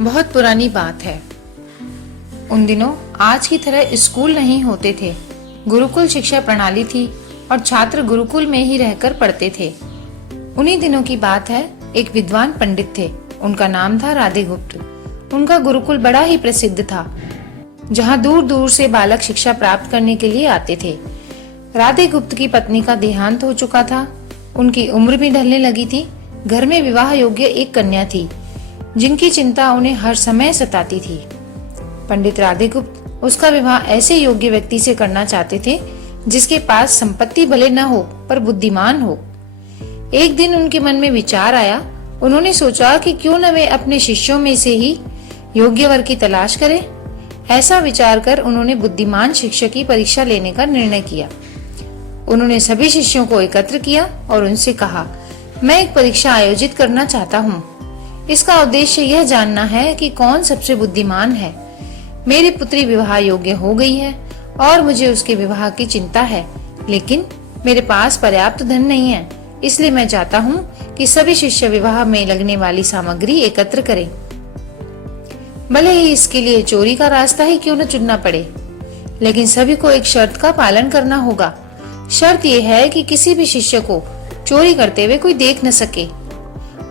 बहुत पुरानी बात है। उन दिनों आज की तरह स्कूल नहीं होते थे। गुरुकुल शिक्षा प्रणाली थी और छात्र गुरुकुल में ही रहकर पढ़ते थे। उन्हीं दिनों की बात है। एक विद्वान पंडित थे। उनका नाम था राधेगुप्त। उनका गुरुकुल बड़ा ही प्रसिद्ध था, जहाँ दूर दूर से बालक शिक्षा प्राप्त करने के लिए आते थे। राधेगुप्त की पत्नी का देहांत हो चुका था। उनकी उम्र भी ढलने लगी थी। घर में विवाह योग्य एक कन्या थी, जिनकी चिंता उन्हें हर समय सताती थी। पंडित राधेगुप्त उसका विवाह ऐसे योग्य व्यक्ति से करना चाहते थे, जिसके पास संपत्ति भले न हो पर बुद्धिमान हो। एक दिन उनके मन में विचार आया। उन्होंने सोचा कि क्यों न वे अपने शिष्यों में से ही योग्य वर की तलाश करें। ऐसा विचार कर उन्होंने बुद्धिमान शिक्षक की परीक्षा लेने का निर्णय किया। उन्होंने सभी शिष्यों को एकत्र किया और उनसे कहा, मैं एक परीक्षा आयोजित करना चाहता हूँ। इसका उद्देश्य यह जानना है कि कौन सबसे बुद्धिमान है। मेरी पुत्री विवाह योग्य हो गई है और मुझे उसके विवाह की चिंता है, लेकिन मेरे पास पर्याप्त धन नहीं है। इसलिए मैं चाहता हूँ कि सभी शिष्य विवाह में लगने वाली सामग्री एकत्र करें, भले ही इसके लिए चोरी का रास्ता ही क्यों न चुनना पड़े। लेकिन सभी को एक शर्त का पालन करना होगा। शर्त यह है कि किसी भी शिष्य को चोरी करते हुए कोई देख न सके।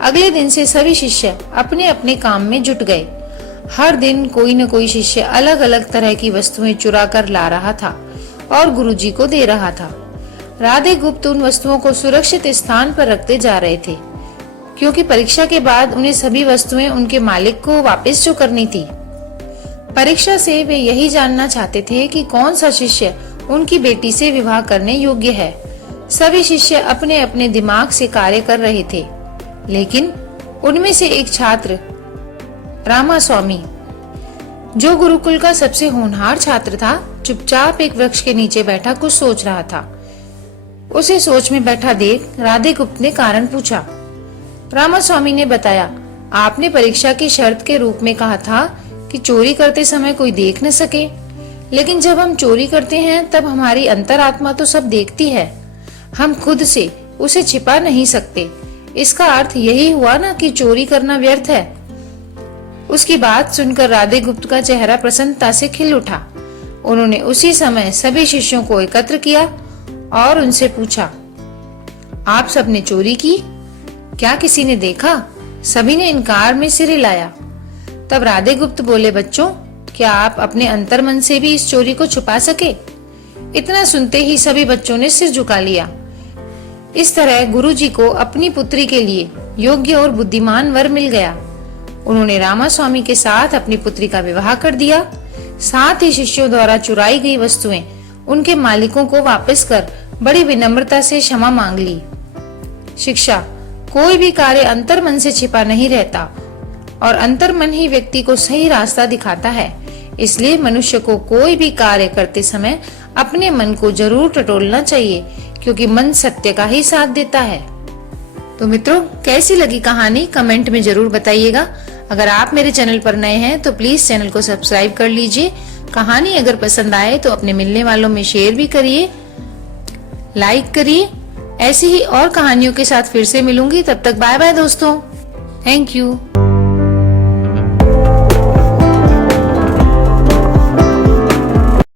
अगले दिन से सभी शिष्य अपने अपने काम में जुट गए। हर दिन कोई न कोई शिष्य अलग अलग तरह की वस्तुएं चुरा कर ला रहा था और गुरुजी को दे रहा था। राधेगुप्त उन वस्तुओं को सुरक्षित स्थान पर रखते जा रहे थे, क्योंकि परीक्षा के बाद उन्हें सभी वस्तुएं उनके मालिक को वापस जो करनी थी। परीक्षा से वे यही जानना चाहते थे कि कौन सा शिष्य उनकी बेटी से विवाह करने योग्य है। सभी शिष्य अपने अपने दिमाग से कार्य कर रहे थे, लेकिन उनमें से एक छात्र रामास्वामी, जो गुरुकुल का सबसे होनहार छात्र था, चुपचाप एक वृक्ष के नीचे बैठा कुछ सोच रहा था। उसे सोच में बैठा देख राधेगुप्त ने कारण पूछा। रामास्वामी ने बताया, आपने परीक्षा की शर्त के रूप में कहा था कि चोरी करते समय कोई देख न सके, लेकिन जब हम चोरी करते हैं तब हमारी अंतरात्मा तो सब देखती है। हम खुद से उसे छिपा नहीं सकते। इसका अर्थ यही हुआ ना कि चोरी करना व्यर्थ है। उसकी बात सुनकर राधेगुप्त का चेहरा प्रसन्नता से खिल उठा। उन्होंने उसी समय सभी शिष्यों को एकत्र किया और उनसे पूछा, आप सबने चोरी की? क्या किसी ने देखा? सभी ने इनकार में सिर हिलाया। तब राधेगुप्त बोले, बच्चों, क्या आप अपने अंतर्मन से भी इस चोरी को छुपा सके? इतना सुनते ही सभी बच्चों ने सिर झुका लिया। इस तरह गुरुजी को अपनी पुत्री के लिए योग्य और बुद्धिमान वर मिल गया। उन्होंने रामास्वामी के साथ अपनी पुत्री का विवाह कर दिया। साथ ही शिष्यों द्वारा चुराई गई वस्तुएं उनके मालिकों को वापस कर बड़ी विनम्रता से क्षमा मांग ली। शिक्षा, कोई भी कार्य अंतर्मन से छिपा नहीं रहता और अंतर्मन ही व्यक्ति को सही रास्ता दिखाता है। इसलिए मनुष्य को कोई भी कार्य करते समय अपने मन को जरूर टटोलना चाहिए, क्योंकि मन सत्य का ही साथ देता है। तो मित्रों, कैसी लगी कहानी कमेंट में जरूर बताइएगा। अगर आप मेरे चैनल पर नए हैं तो प्लीज चैनल को सब्सक्राइब कर लीजिए। कहानी अगर पसंद आए तो अपने मिलने वालों में शेयर भी करिए, लाइक करिए। ऐसी ही और कहानियों के साथ फिर से मिलूंगी। तब तक बाय बाय दोस्तों। Thank you.